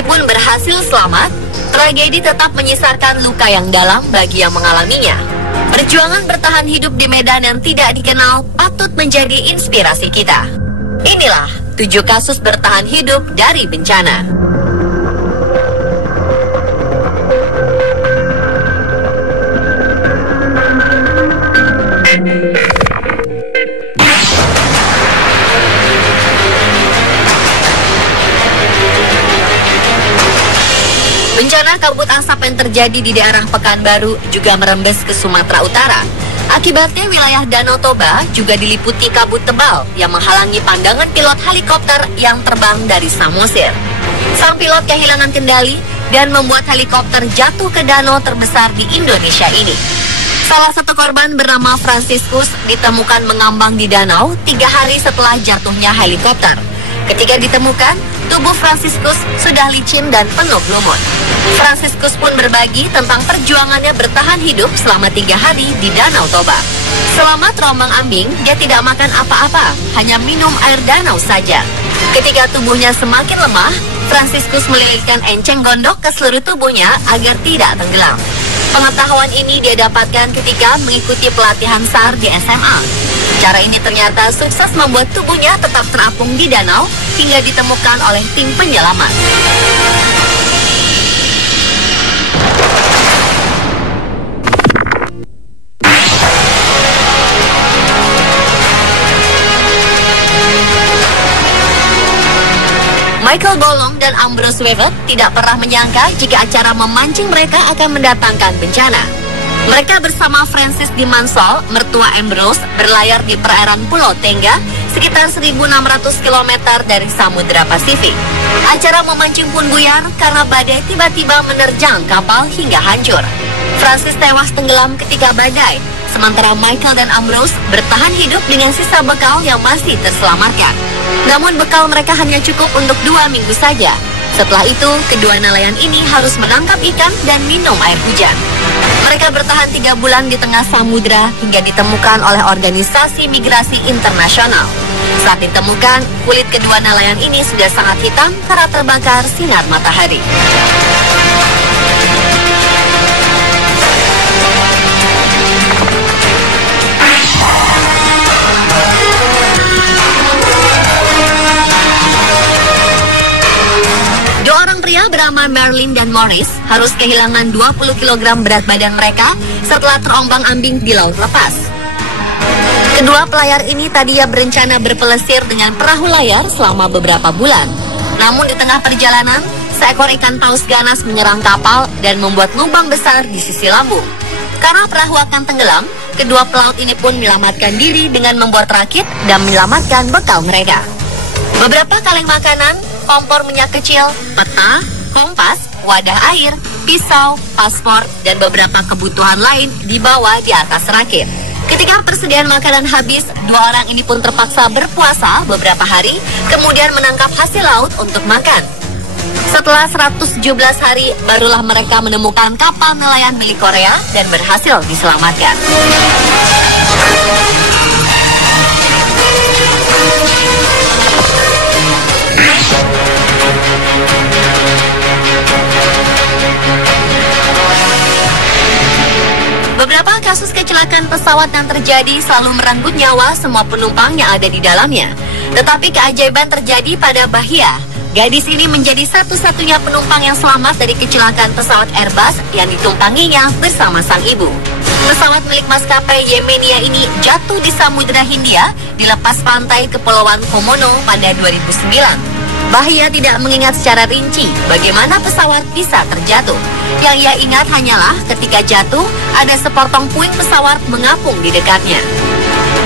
Meskipun berhasil selamat, tragedi tetap menyisakan luka yang dalam bagi yang mengalaminya. Perjuangan bertahan hidup di medan yang tidak dikenal patut menjadi inspirasi kita. Inilah 7 kasus bertahan hidup dari bencana. Bencana kabut asap yang terjadi di daerah Pekanbaru juga merembes ke Sumatera Utara. Akibatnya wilayah Danau Toba juga diliputi kabut tebal yang menghalangi pandangan pilot helikopter yang terbang dari Samosir. Sang pilot kehilangan kendali dan membuat helikopter jatuh ke danau terbesar di Indonesia ini. Salah satu korban bernama Franciscus ditemukan mengambang di danau 3 hari setelah jatuhnya helikopter. Ketika ditemukan, tubuh Franciscus sudah licin dan penuh lumut. Franciscus pun berbagi tentang perjuangannya bertahan hidup selama 3 hari di Danau Toba. Selama terombang-ambing, dia tidak makan apa-apa, hanya minum air danau saja. Ketika tubuhnya semakin lemah, Franciscus melilitkan enceng gondok ke seluruh tubuhnya agar tidak tenggelam. Pengetahuan ini dia dapatkan ketika mengikuti pelatihan SAR di SMA. Cara ini ternyata sukses membuat tubuhnya tetap terapung di danau hingga ditemukan oleh tim penyelamat. Michael Bolong dan Ambrose Wevet tidak pernah menyangka jika acara memancing mereka akan mendatangkan bencana. Mereka bersama Francis Dimansol, mertua Ambrose, berlayar di perairan Pulau Tengga, sekitar 1.600 km dari Samudra Pasifik. Acara memancing pun buyar karena badai tiba-tiba menerjang kapal hingga hancur. Francis tewas tenggelam ketika badai, sementara Michael dan Ambrose bertahan hidup dengan sisa bekal yang masih terselamatkan. Namun bekal mereka hanya cukup untuk 2 minggu saja. Setelah itu, kedua nelayan ini harus menangkap ikan dan minum air hujan. Mereka bertahan 3 bulan di tengah samudra hingga ditemukan oleh Organisasi Migrasi Internasional. Saat ditemukan, kulit kedua nelayan ini sudah sangat hitam karena terbakar sinar matahari. Pria bernama Merlin dan Morris harus kehilangan 20 kg berat badan mereka setelah terombang-ambing di laut lepas. Kedua pelayar ini tadinya berencana berpelesir dengan perahu layar selama beberapa bulan. Namun di tengah perjalanan, seekor ikan paus ganas menyerang kapal dan membuat lubang besar di sisi lambung. Karena perahu akan tenggelam, kedua pelaut ini pun menyelamatkan diri dengan membuat rakit dan menyelamatkan bekal mereka. Beberapa kaleng makanan, kompor minyak kecil, peta, kompas, wadah air, pisau, paspor, dan beberapa kebutuhan lain dibawa di atas rakit. Ketika persediaan makanan habis, 2 orang ini pun terpaksa berpuasa beberapa hari, kemudian menangkap hasil laut untuk makan. Setelah 117 hari, barulah mereka menemukan kapal nelayan milik Korea dan berhasil diselamatkan. Beberapa kasus kecelakaan pesawat yang terjadi selalu merenggut nyawa semua penumpang yang ada di dalamnya. Tetapi keajaiban terjadi pada Bahia. Gadis ini menjadi satu-satunya penumpang yang selamat dari kecelakaan pesawat Airbus yang ditumpanginya bersama sang ibu. Pesawat milik maskapai Yemenia ini jatuh di Samudra Hindia di lepas pantai Kepulauan Komodo pada 2009. Bahia tidak mengingat secara rinci bagaimana pesawat bisa terjatuh. Yang ia ingat hanyalah ketika jatuh, ada sepotong puing pesawat mengapung di dekatnya.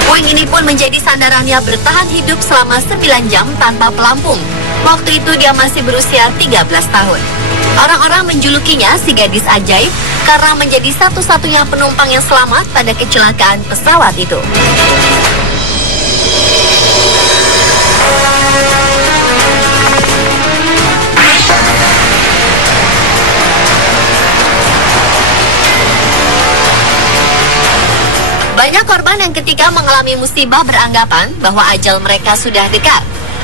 Puing ini pun menjadi sandarannya bertahan hidup selama 9 jam tanpa pelampung. Waktu itu dia masih berusia 13 tahun. Orang-orang menjulukinya si gadis ajaib karena menjadi satu-satunya penumpang yang selamat pada kecelakaan pesawat itu. Banyak korban yang ketika mengalami musibah beranggapan bahwa ajal mereka sudah dekat.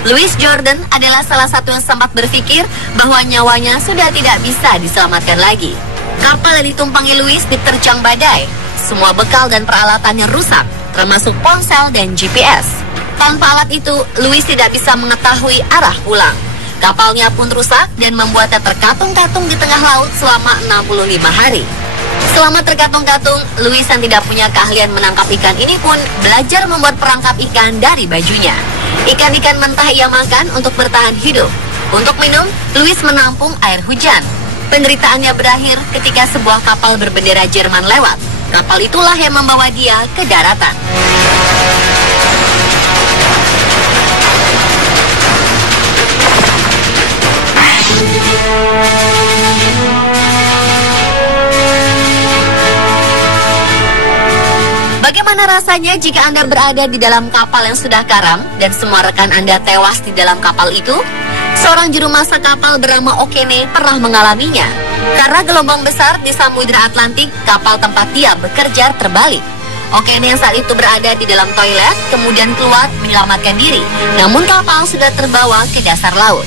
Louis Jordan adalah salah satu yang sempat berpikir bahwa nyawanya sudah tidak bisa diselamatkan lagi. Kapal yang ditumpangi Louis diterjang badai. Semua bekal dan peralatannya rusak, termasuk ponsel dan GPS. Tanpa alat itu, Louis tidak bisa mengetahui arah pulang. Kapalnya pun rusak dan membuatnya terkatung-katung di tengah laut selama 65 hari. Selama terkatung-katung, Louis yang tidak punya keahlian menangkap ikan ini pun belajar membuat perangkap ikan dari bajunya. Ikan-ikan mentah ia makan untuk bertahan hidup. Untuk minum, Louis menampung air hujan. Penderitaannya berakhir ketika sebuah kapal berbendera Jerman lewat. Kapal itulah yang membawa dia ke daratan. Bagaimana rasanya jika Anda berada di dalam kapal yang sudah karam dan semua rekan Anda tewas di dalam kapal itu? Seorang juru masak kapal bernama Okene pernah mengalaminya. Karena gelombang besar di Samudra Atlantik, kapal tempat dia bekerja terbalik. Okene yang saat itu berada di dalam toilet kemudian keluar menyelamatkan diri, namun kapal sudah terbawa ke dasar laut.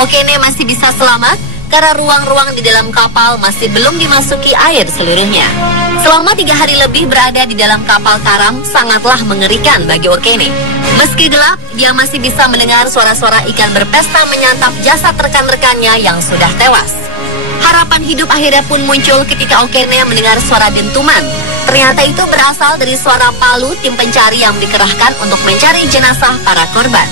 Okene masih bisa selamat karena ruang-ruang di dalam kapal masih belum dimasuki air seluruhnya. Selama 3 hari lebih berada di dalam kapal karam sangatlah mengerikan bagi Okene. Meski gelap, dia masih bisa mendengar suara-suara ikan berpesta menyantap jasad rekan-rekannya yang sudah tewas. Harapan hidup akhirnya pun muncul ketika Okene mendengar suara dentuman. Ternyata itu berasal dari suara palu tim pencari yang dikerahkan untuk mencari jenazah para korban.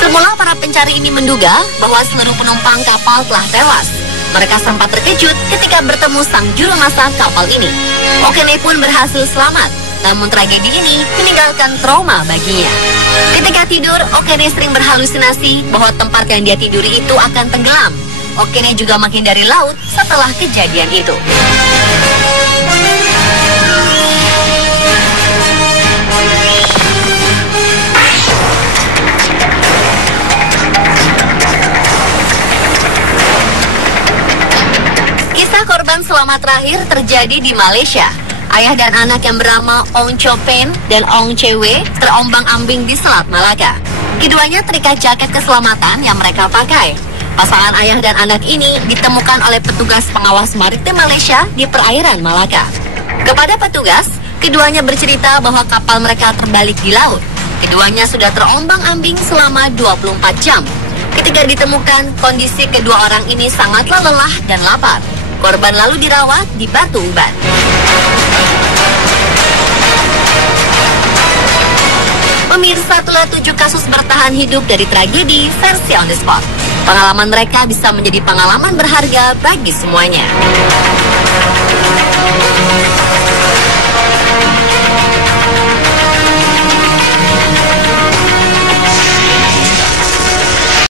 Semula para pencari ini menduga bahwa seluruh penumpang kapal telah tewas. Mereka sempat terkejut ketika bertemu sang juru masak kapal ini. Okene pun berhasil selamat, namun tragedi ini meninggalkan trauma baginya. Ketika tidur, Okene sering berhalusinasi bahwa tempat yang dia tiduri itu akan tenggelam. Okene juga menghindari laut setelah kejadian itu. Kisah korban selamat terakhir terjadi di Malaysia. Ayah dan anak yang bernama Ong Cho Pen dan Ong Che Wei terombang-ambing di Selat Malaka. Keduanya terikat jaket keselamatan yang mereka pakai. Pasangan ayah dan anak ini ditemukan oleh petugas pengawas maritim Malaysia di perairan Malaka. Kepada petugas, keduanya bercerita bahwa kapal mereka terbalik di laut. Keduanya sudah terombang-ambing selama 24 jam. Ketika ditemukan, kondisi kedua orang ini sangatlah lelah dan lapar. Korban lalu dirawat di Batu Uban. Pemirsa, itulah 7 kasus bertahan hidup dari tragedi versi on the spot. Pengalaman mereka bisa menjadi pengalaman berharga bagi semuanya.